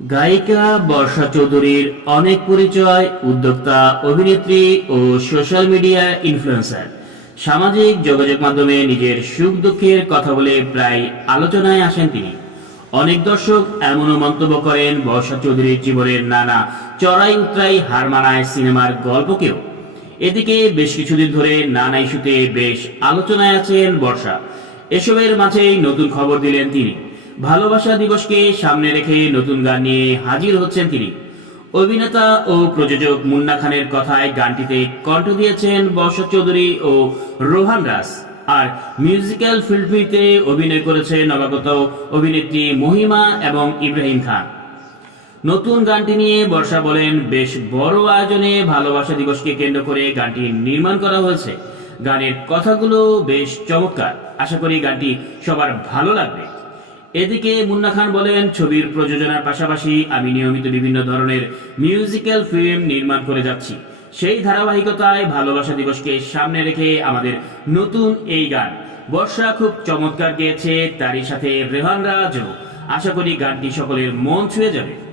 গায়িকা বর্ষা চৌধুরীর অনেক পরিচয়, উদ্যোক্তা, অভিনেত্রী ও সোশ্যাল মিডিয়া ইনফ্লুয়েন্সার। সামাজিক যোগাযোগ মাধ্যমে নিজের সুখ দুঃখের কথা বলে প্রায় আলোচনায় আসেন তিনি। অনেক দর্শক এমনও মন্তব্য করেন বর্ষা চৌধুরীর জীবনের নানা চড়াই উতরাই হার মানায় সিনেমার গল্পকেও। এদিকে বেশ কিছুদিন ধরে নানা ইস্যুতে বেশ আলোচনায় আছেন বর্ষা। এসবের মাঝেই নতুন খবর দিলেন তিনি। ভালোবাসা দিবসকে সামনে রেখে নতুন গান নিয়ে হাজির হচ্ছেন তিনি। অভিনেতা ও প্রযোজক মুন্না খানের কথায় গানটিতে কণ্ঠ দিয়েছেন বর্ষা চৌধুরী ও রোহান রাস আর মিউজিক্যাল ফিল্মটিতে অভিনয় করেছে নবাগত অভিনেত্রী মহিমা এবং ইব্রাহিম খান। নতুন গানটি নিয়ে বর্ষা বলেন, বেশ বড় আয়োজনে ভালোবাসা দিবসকে কেন্দ্র করে গানটি নির্মাণ করা হয়েছে। গানের কথাগুলো বেশ চমৎকার। আশা করি গানটি সবার ভালো লাগবে। এদিকে মুন্না খান বলেন, ছবির প্রযোজনার পাশাপাশি আমি নিয়মিত বিভিন্ন ধরনের মিউজিক্যাল ফিল্ম নির্মাণ করে যাচ্ছি। সেই ধারাবাহিকতায় ভালোবাসা দিবসকে সামনে রেখে আমাদের নতুন এই গান। বর্ষা খুব চমৎকার গেয়েছে, তারই সাথে রেহান রাজও। আশা করি গানটি সকলের মন ছুঁয়ে যাবে।